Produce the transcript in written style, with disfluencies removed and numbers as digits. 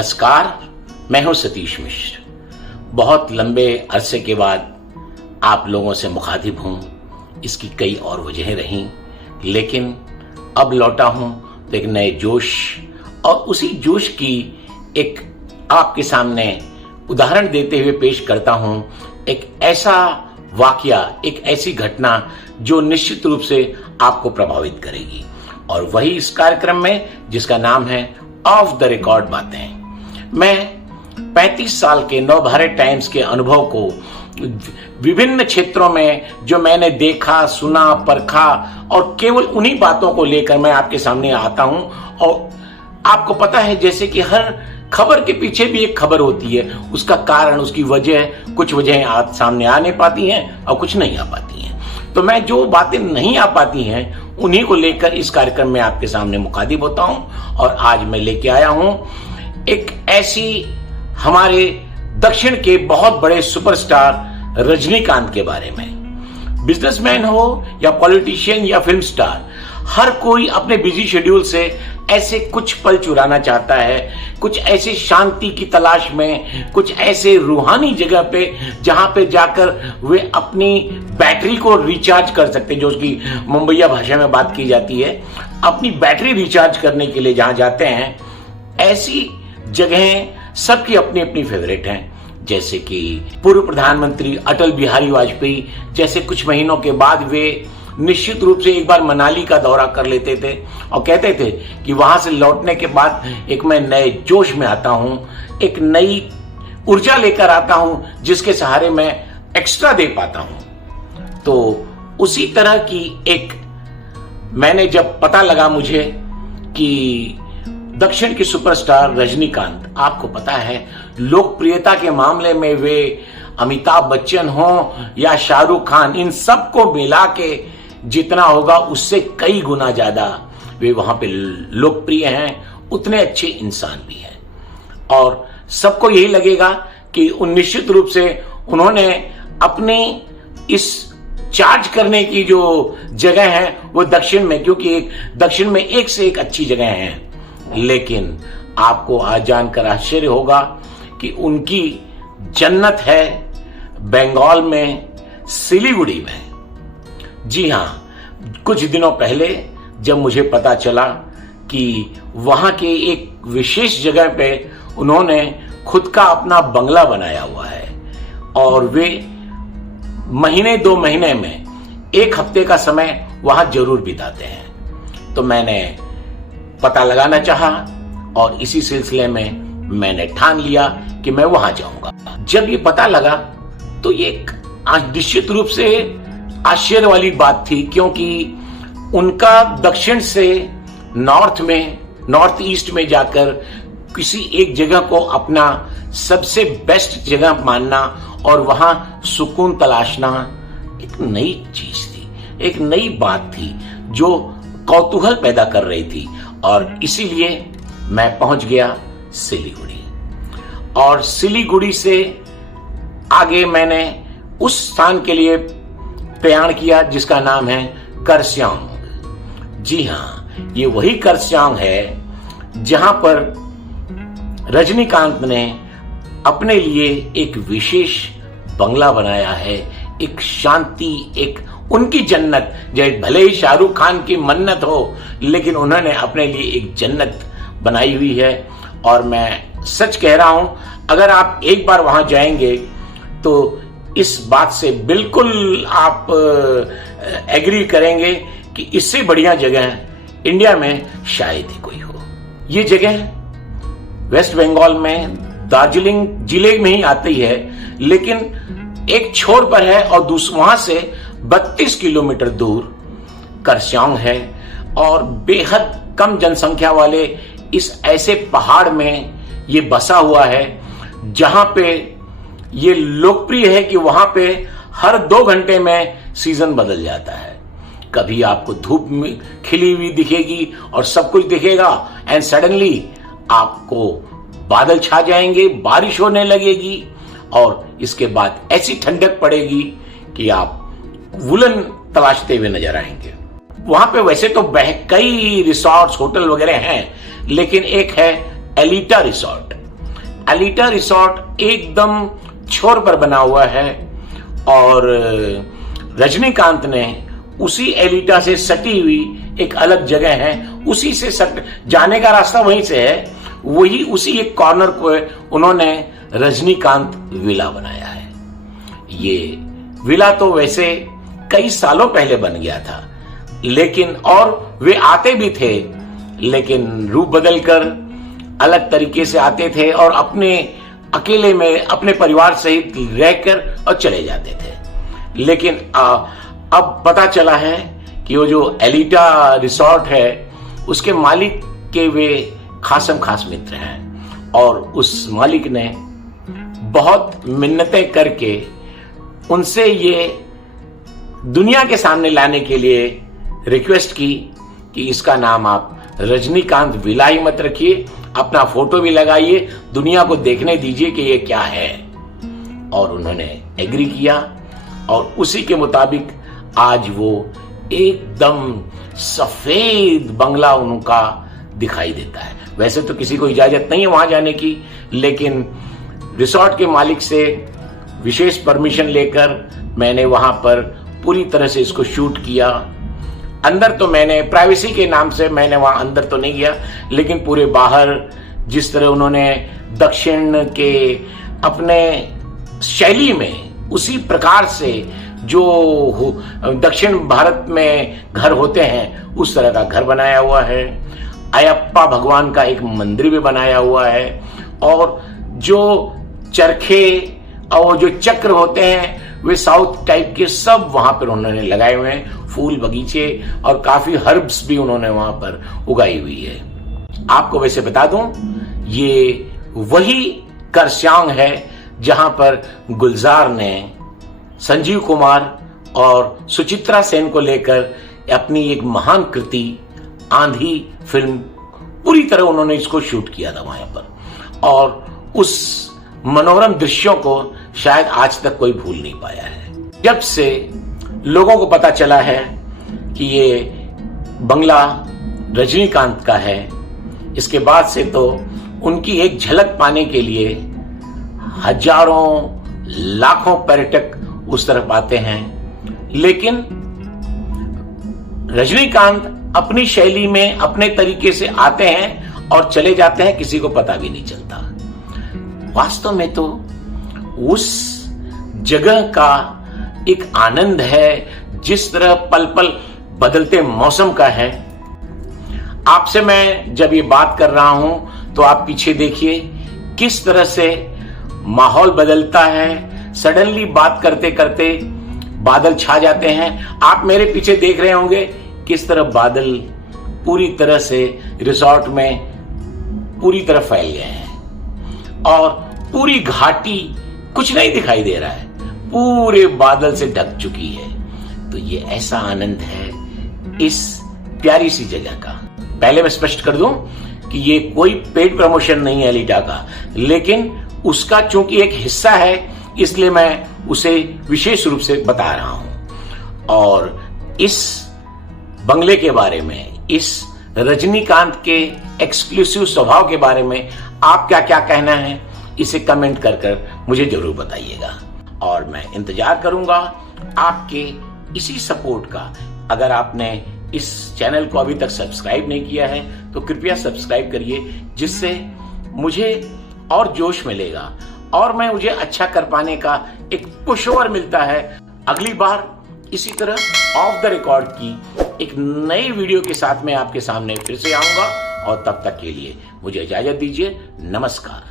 नमस्कार, मैं हूं सतीश मिश्र। बहुत लंबे अरसे के बाद आप लोगों से मुखातिब हूं। इसकी कई और वजहें रहीं, लेकिन अब लौटा हूं तो एक नए जोश और उसी जोश की एक आपके सामने उदाहरण देते हुए पेश करता हूं। एक ऐसा वाकया, एक ऐसी घटना जो निश्चित रूप से आपको प्रभावित करेगी, और वही इस कार्यक्रम में जिसका नाम है ऑफ द रिकॉर्ड बातें। मैं 35 साल के नवभारत टाइम्स के अनुभव को विभिन्न क्षेत्रों में जो मैंने देखा, सुना, परखा, और केवल उन्हीं बातों को लेकर मैं आपके सामने आता हूं। और आपको पता है, जैसे कि हर खबर के पीछे भी एक खबर होती है, उसका कारण, उसकी वजह, कुछ वजहें सामने आ नहीं पाती हैं और कुछ नहीं आ पाती हैं। तो मैं जो बातें नहीं आ पाती हैं उन्हीं को लेकर इस कार्यक्रम में आपके सामने मुखातिब होता हूं। और आज मैं लेके आया हूं एक ऐसी हमारे दक्षिण के बहुत बड़े सुपरस्टार रजनीकांत के बारे में। बिजनेसमैन हो या पॉलिटिशियन या फिल्म स्टार, हर कोई अपने बिजी शेड्यूल से ऐसे कुछ पल चुराना चाहता है, कुछ ऐसी शांति की तलाश में, कुछ ऐसे रूहानी जगह पे जहां पे जाकर वे अपनी बैटरी को रिचार्ज कर सकते हैं, जो उसकी मुंबईया भाषा में बात की जाती है। अपनी बैटरी रिचार्ज करने के लिए जहां जाते हैं, ऐसी जगहें सबकी अपनी अपनी फेवरेट हैं। जैसे कि पूर्व प्रधानमंत्री अटल बिहारी वाजपेयी जैसे कुछ महीनों के बाद वे निश्चित रूप से एक बार मनाली का दौरा कर लेते थे और कहते थे कि वहां से लौटने के बाद एक मैं नए जोश में आता हूं, एक नई ऊर्जा लेकर आता हूं, जिसके सहारे मैं एक्स्ट्रा दे पाता हूं। तो उसी तरह की एक मैंने जब पता लगा मुझे कि दक्षिण के सुपरस्टार रजनीकांत, आपको पता है लोकप्रियता के मामले में वे अमिताभ बच्चन हो या शाहरुख खान, इन सबको मिला के जितना होगा उससे कई गुना ज्यादा वे वहां पे लोकप्रिय हैं, उतने अच्छे इंसान भी हैं। और सबको यही लगेगा कि निश्चित रूप से उन्होंने अपनी इस चार्ज करने की जो जगह है वो दक्षिण में, क्योंकि दक्षिण में एक से एक अच्छी जगह हैं। लेकिन आपको आज जानकर आश्चर्य होगा कि उनकी जन्नत है बंगाल में, सिलीगुड़ी में। जी हां, कुछ दिनों पहले जब मुझे पता चला कि वहां के एक विशेष जगह पे उन्होंने खुद का अपना बंगला बनाया हुआ है, और वे महीने 2 महीने में 1 हफ्ते का समय वहां जरूर बिताते हैं। तो मैंने पता लगाना चाहा और इसी सिलसिले में मैंने ठान लिया कि मैं वहां जाऊंगा। जब ये पता लगा तो ये निश्चित रूप से आश्चर्य वाली बात थी, क्योंकि उनका दक्षिण से नॉर्थ ईस्ट में जाकर किसी एक जगह को अपना सबसे बेस्ट जगह मानना और वहां सुकून तलाशना एक नई चीज थी, एक नई बात थी जो कौतूहल पैदा कर रही थी। और इसीलिए मैं पहुंच गया सिलीगुड़ी, और सिलीगुड़ी से आगे मैंने उस स्थान के लिए प्रयाण किया जिसका नाम है करस्यांग। जी हां, ये वही करस्यांग है जहां पर रजनीकांत ने अपने लिए एक विशेष बंगला बनाया है, एक शांति, एक उनकी जन्नत। जैसे भले ही शाहरुख खान की मन्नत हो, लेकिन उन्होंने अपने लिए एक जन्नत बनाई हुई है। और मैं सच कह रहा हूं, अगर आप एक बार वहां जाएंगे तो इस बात से बिल्कुल आप एग्री करेंगे कि इससे बढ़िया जगह इंडिया में शायद ही कोई हो। ये जगह वेस्ट बंगाल में दार्जिलिंग जिले में ही आती है, लेकिन एक छोर पर है, और वहां से 32 किलोमीटर दूर करस्यांग है। और बेहद कम जनसंख्या वाले इस ऐसे पहाड़ में ये बसा हुआ है, जहां पे ये लोकप्रिय है कि वहां पे हर 2 घंटे में सीजन बदल जाता है। कभी आपको धूप में खिली हुई दिखेगी और सब कुछ दिखेगा, एंड सडनली आपको बादल छा जाएंगे, बारिश होने लगेगी, और इसके बाद ऐसी ठंडक पड़ेगी कि आप वुलन तलाशते हुए नजर आएंगे। वहां पे वैसे तो कई रिसोर्ट्स, होटल वगैरह हैं, लेकिन एक है एलिटा रिसोर्ट, एलिटा रिसोर्ट एकदम छोर पर बना हुआ है और रजनीकांत ने उसी एलिटा से सटी हुई एक अलग जगह है, उसी से जाने का रास्ता वहीं से है, वही उसी एक कॉर्नर को उन्होंने रजनीकांत विला बनाया है। ये विला तो वैसे कई सालों पहले बन गया था, लेकिन और वे आते भी थे, लेकिन रूप बदलकर अलग तरीके से आते थे और अपने अकेले में अपने परिवार सहित रहकर और चले जाते थे। लेकिन अब पता चला है कि वो जो एलिटा रिसोर्ट है उसके मालिक के वे खासम खास मित्र हैं और उस मालिक ने बहुत मिन्नतें करके उनसे ये दुनिया के सामने लाने के लिए रिक्वेस्ट की कि इसका नाम आप रजनीकांत विला ही मत रखिए, अपना फोटो भी लगाइए, दुनिया को देखने दीजिए कि ये क्या है। और उन्होंने एग्री किया और उसी के मुताबिक आज वो एकदम सफेद बंगला उनका दिखाई देता है। वैसे तो किसी को इजाजत नहीं है वहां जाने की, लेकिन रिसोर्ट के मालिक से विशेष परमिशन लेकर मैंने वहां पर पूरी तरह से इसको शूट किया। अंदर तो मैंने प्राइवेसी के नाम से मैंने वहां अंदर तो नहीं गया, लेकिन पूरे बाहर जिस तरह उन्होंने दक्षिण के अपने शैली में उसी प्रकार से जो दक्षिण भारत में घर होते हैं उस तरह का घर बनाया हुआ है। अयप्पा भगवान का एक मंदिर भी बनाया हुआ है और जो चरखे और जो चक्र होते हैं वे साउथ टाइप के सब वहां पर उन्होंने लगाए हुए हैं, फूल बगीचे और काफी हर्ब्स भी उन्होंने वहां पर उगाई हुई है। आपको वैसे बता दूं, ये वही करस्यांग है जहां पर गुलजार ने संजीव कुमार और सुचित्रा सेन को लेकर अपनी एक महान कृति आंधी फिल्म पूरी तरह उन्होंने इसको शूट किया था वहां पर, और उस मनोरम दृश्यों को शायद आज तक कोई भूल नहीं पाया है। जब से लोगों को पता चला है कि ये बंगला रजनीकांत का है, इसके बाद से तो उनकी एक झलक पाने के लिए हजारों लाखों पर्यटक उस तरफ आते हैं। लेकिन रजनीकांत अपनी शैली में अपने तरीके से आते हैं और चले जाते हैं, किसी को पता भी नहीं चलता। वास्तव में तो उस जगह का एक आनंद है जिस तरह पल पल बदलते मौसम का है। आपसे मैं जब ये बात कर रहा हूं तो आप पीछे देखिए किस तरह से माहौल बदलता है। सडनली बात करते करते बादल छा जाते हैं। आप मेरे पीछे देख रहे होंगे किस तरह बादल पूरी तरह से रिसोर्ट में पूरी तरह फैल गए हैं और पूरी घाटी कुछ नहीं दिखाई दे रहा है, पूरे बादल से ढक चुकी है। तो ये ऐसा आनंद है इस प्यारी सी जगह का। पहले मैं स्पष्ट कर दूं कि ये कोई पेड प्रमोशन नहीं है एलिटा का, लेकिन उसका चूंकि एक हिस्सा है इसलिए मैं उसे विशेष रूप से बता रहा हूं। और इस बंगले के बारे में, इस रजनीकांत के एक्सक्लूसिव स्वभाव के बारे में आप क्या क्या कहना है इसे कमेंट कर मुझे जरूर बताइएगा और मैं इंतजार करूंगा आपके इसी सपोर्ट का। अगर आपने इस चैनल को अभी तक सब्सक्राइब नहीं किया है तो कृपया सब्सक्राइब करिए, जिससे मुझे और जोश मिलेगा और मैं मुझे अच्छा कर पाने का एक पुशओवर मिलता है। अगली बार इसी तरह ऑफ द रिकॉर्ड की एक नई वीडियो के साथ मैं आपके सामने फिर से आऊंगा और तब तक के लिए मुझे इजाजत दीजिए। नमस्कार।